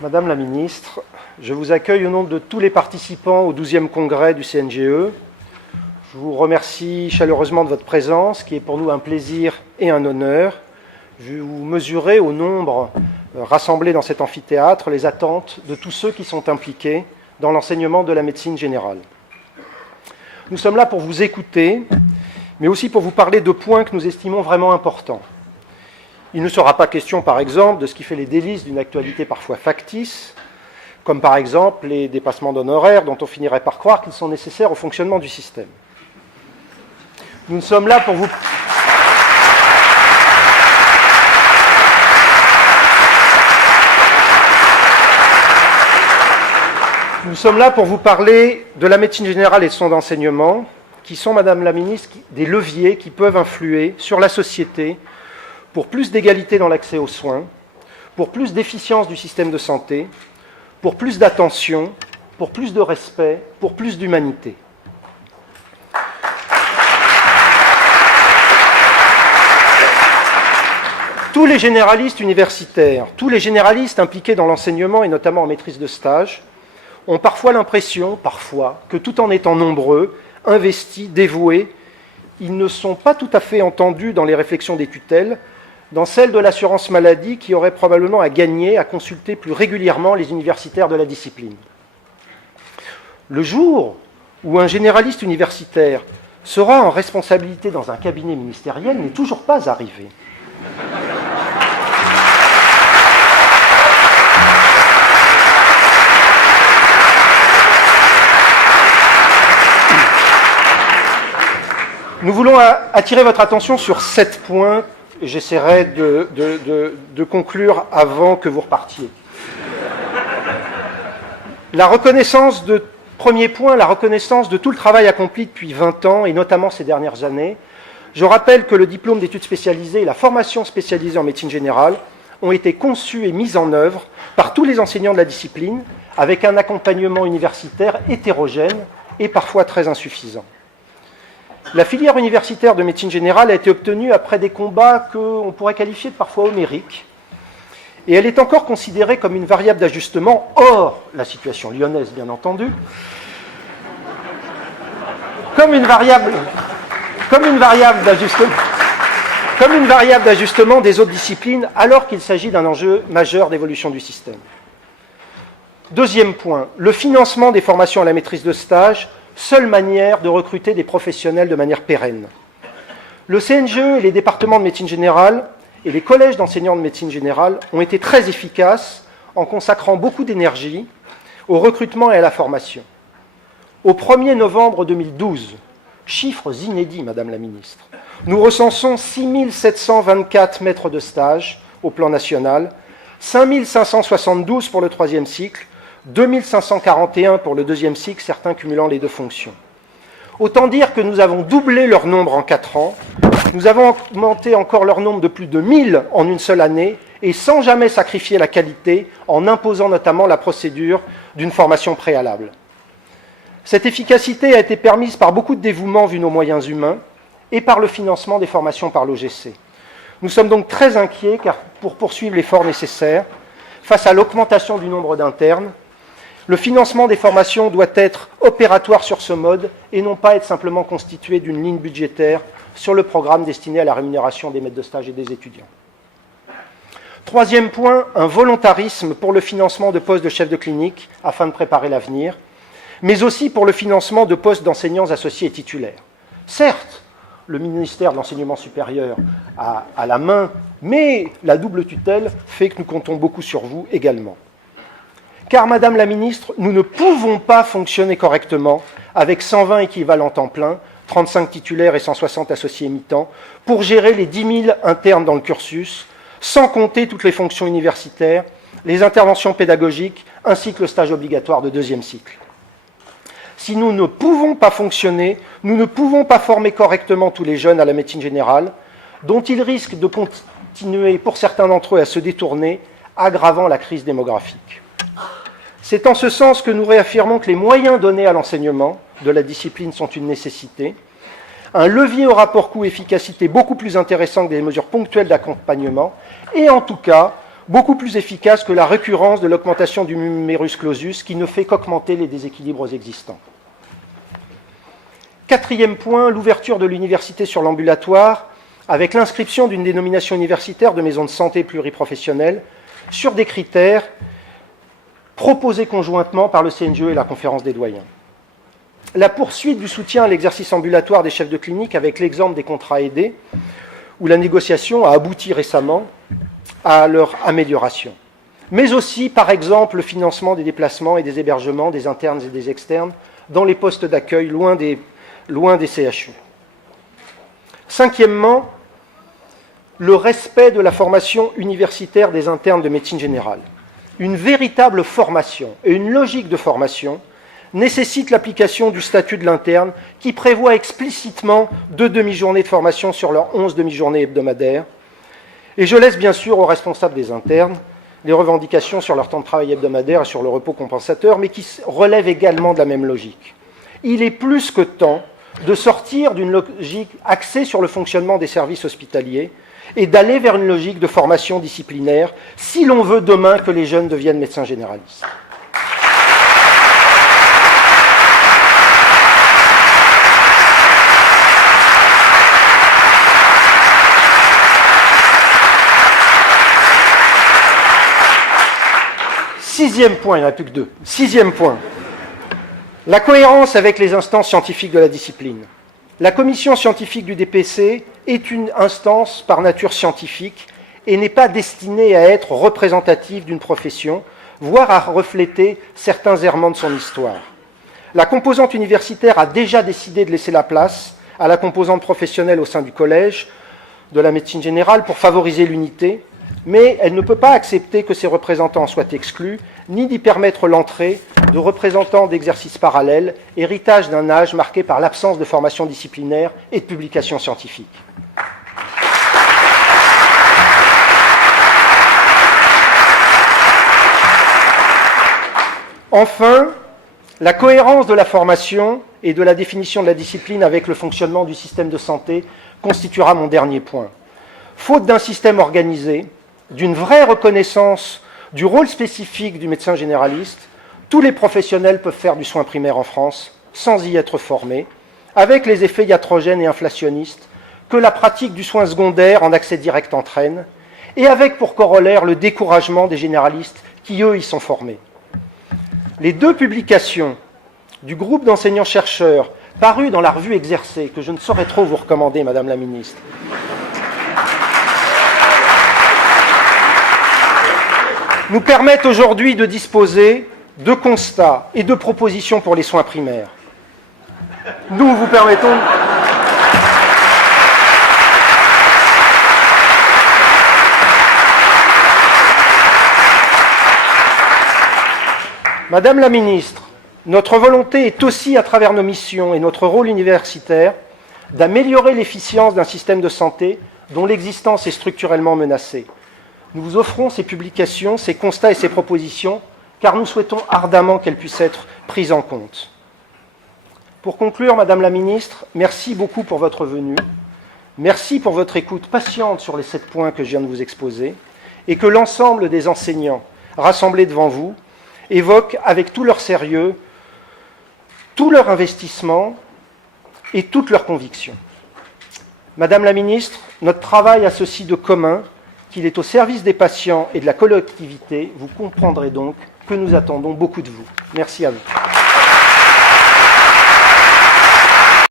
Madame la Ministre, je vous accueille au nom de tous les participants au 12e congrès du CNGE. Je vous remercie chaleureusement de votre présence, qui est pour nous un plaisir et un honneur. Je vous mesurer au nombre rassemblé dans cet amphithéâtre les attentes de tous ceux qui sont impliqués dans l'enseignement de la médecine générale. Nous sommes là pour vous écouter, mais aussi pour vous parler de points que nous estimons vraiment importants. Il ne sera pas question, par exemple, de ce qui fait les délices d'une actualité parfois factice, comme par exemple les dépassements d'honoraires dont on finirait par croire qu'ils sont nécessaires au fonctionnement du système. Nous sommes là pour vous... Nous sommes là pour vous parler de la médecine générale et de son enseignement, qui sont, Madame la Ministre, des leviers qui peuvent influer sur la société pour plus d'égalité dans l'accès aux soins, pour plus d'efficience du système de santé, pour plus d'attention, pour plus de respect, pour plus d'humanité. Tous les généralistes universitaires, tous les généralistes impliqués dans l'enseignement et notamment en maîtrise de stage, ont parfois l'impression, que tout en étant nombreux, investis, dévoués, ils ne sont pas tout à fait entendus dans les réflexions des tutelles, dans celle de l'assurance maladie qui aurait probablement à gagner à consulter plus régulièrement les universitaires de la discipline. Le jour où un généraliste universitaire sera en responsabilité dans un cabinet ministériel n'est toujours pas arrivé. Nous voulons attirer votre attention sur 7 points. J'essaierai de conclure avant que vous repartiez. Premier point, la reconnaissance de tout le travail accompli depuis 20 ans, et notamment ces dernières années. Je rappelle que le diplôme d'études spécialisées et la formation spécialisée en médecine générale ont été conçus et mis en œuvre par tous les enseignants de la discipline, avec un accompagnement universitaire hétérogène et parfois très insuffisant. La filière universitaire de médecine générale a été obtenue après des combats qu'on pourrait qualifier de parfois homériques, et elle est encore considérée comme une variable d'ajustement, hors la situation lyonnaise bien entendu, comme une variable d'ajustement des autres disciplines, alors qu'il s'agit d'un enjeu majeur d'évolution du système. Deuxième point, le financement des formations à la maîtrise de stage, seule manière de recruter des professionnels de manière pérenne. Le CNGE et les départements de médecine générale et les collèges d'enseignants de médecine générale ont été très efficaces en consacrant beaucoup d'énergie au recrutement et à la formation. Au 1er novembre 2012, chiffres inédits, Madame la Ministre, nous recensons 6 724 maîtres de stage au plan national, 5 572 pour le 3e cycle, 2541 pour le 2e cycle, certains cumulant les deux fonctions. Autant dire que nous avons doublé leur nombre en 4 ans, nous avons augmenté encore leur nombre de plus de 1000 en une seule année, et sans jamais sacrifier la qualité, en imposant notamment la procédure d'une formation préalable. Cette efficacité a été permise par beaucoup de dévouement vu nos moyens humains, et par le financement des formations par l'OGC. Nous sommes donc très inquiets car pour poursuivre l'effort nécessaire, face à l'augmentation du nombre d'internes, le financement des formations doit être opératoire sur ce mode et non pas être simplement constitué d'une ligne budgétaire sur le programme destiné à la rémunération des maîtres de stage et des étudiants. Troisième point, un volontarisme pour le financement de postes de chefs de clinique afin de préparer l'avenir, mais aussi pour le financement de postes d'enseignants associés et titulaires. Certes, le ministère de l'Enseignement supérieur a la main, mais la double tutelle fait que nous comptons beaucoup sur vous également. Car, Madame la Ministre, nous ne pouvons pas fonctionner correctement avec 120 équivalents temps plein, 35 titulaires et 160 associés mi-temps, pour gérer les 10 000 internes dans le cursus, sans compter toutes les fonctions universitaires, les interventions pédagogiques, ainsi que le stage obligatoire de 2e cycle. Si nous ne pouvons pas fonctionner, nous ne pouvons pas former correctement tous les jeunes à la médecine générale, dont ils risquent de continuer, pour certains d'entre eux, à se détourner, aggravant la crise démographique. C'est en ce sens que nous réaffirmons que les moyens donnés à l'enseignement de la discipline sont une nécessité, un levier au rapport coût-efficacité beaucoup plus intéressant que des mesures ponctuelles d'accompagnement, et en tout cas, beaucoup plus efficace que la récurrence de l'augmentation du numerus clausus qui ne fait qu'augmenter les déséquilibres existants. Quatrième point, l'ouverture de l'université sur l'ambulatoire avec l'inscription d'une dénomination universitaire de maison de santé pluriprofessionnelle sur des critères proposés conjointement par le CNGE et la conférence des doyens. La poursuite du soutien à l'exercice ambulatoire des chefs de clinique avec l'exemple des contrats aidés, où la négociation a abouti récemment à leur amélioration. Mais aussi, par exemple, le financement des déplacements et des hébergements des internes et des externes dans les postes d'accueil loin des CHU. Cinquièmement, le respect de la formation universitaire des internes de médecine générale. Une véritable formation et une logique de formation nécessite l'application du statut de l'interne qui prévoit explicitement 2 demi-journées de formation sur leurs 11 demi-journées hebdomadaires. Et je laisse bien sûr aux responsables des internes les revendications sur leur temps de travail hebdomadaire et sur le repos compensateur, mais qui relèvent également de la même logique. Il est plus que temps de sortir d'une logique axée sur le fonctionnement des services hospitaliers et d'aller vers une logique de formation disciplinaire si l'on veut demain que les jeunes deviennent médecins généralistes. Sixième point, il n'y en a plus que 2. Sixième point, la cohérence avec les instances scientifiques de la discipline. La commission scientifique du DPC est une instance par nature scientifique et n'est pas destinée à être représentative d'une profession, voire à refléter certains errements de son histoire. La composante universitaire a déjà décidé de laisser la place à la composante professionnelle au sein du collège de la médecine générale pour favoriser l'unité, mais elle ne peut pas accepter que ses représentants soient exclus, ni d'y permettre l'entrée de représentants d'exercices parallèles, héritage d'un âge marqué par l'absence de formation disciplinaire et de publication scientifique. Enfin, la cohérence de la formation et de la définition de la discipline avec le fonctionnement du système de santé constituera mon dernier point. Faute d'un système organisé, d'une vraie reconnaissance du rôle spécifique du médecin généraliste, tous les professionnels peuvent faire du soin primaire en France sans y être formés, avec les effets iatrogènes et inflationnistes que la pratique du soin secondaire en accès direct entraîne, et avec pour corollaire le découragement des généralistes qui, eux, y sont formés. Les 2 publications du groupe d'enseignants-chercheurs parues dans la revue Exercer, que je ne saurais trop vous recommander, Madame la Ministre, nous permettent aujourd'hui de disposer de constats et de propositions pour les soins primaires. Nous vous permettons... Madame la Ministre, notre volonté est aussi, à travers nos missions et notre rôle universitaire, d'améliorer l'efficience d'un système de santé dont l'existence est structurellement menacée. Nous vous offrons ces publications, ces constats et ces propositions, car nous souhaitons ardemment qu'elles puissent être prises en compte. Pour conclure, Madame la Ministre, merci beaucoup pour votre venue. Merci pour votre écoute patiente sur les 7 points que je viens de vous exposer, et que l'ensemble des enseignants rassemblés devant vous évoquent avec tout leur sérieux, tout leur investissement et toutes leurs convictions. Madame la Ministre, notre travail a ceci de commun, qu'il est au service des patients et de la collectivité. Vous comprendrez donc que nous attendons beaucoup de vous. Merci à vous.